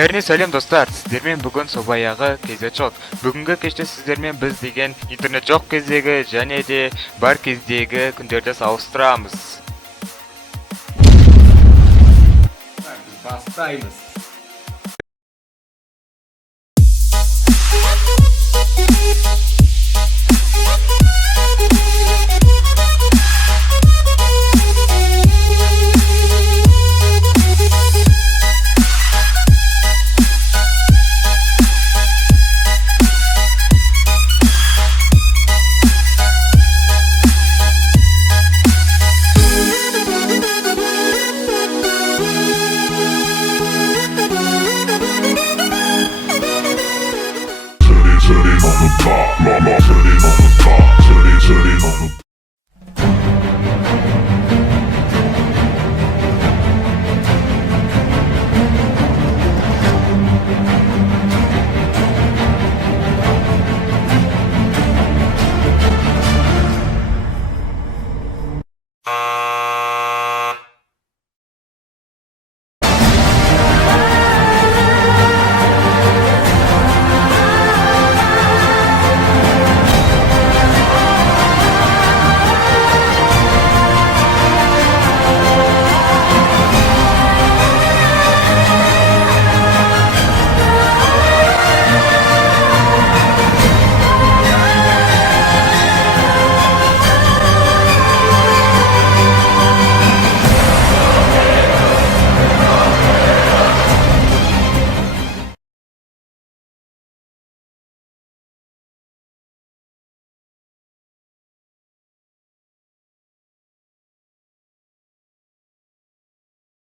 Бәріне сәлем достар, сіздермен бүгін собаяғы кезет жоқ. Бүгінгі кеште сіздермен біз деген интернет жоқ кездегі және де бар кездегі күндерді салыстырамыз. Biz бастаймыз.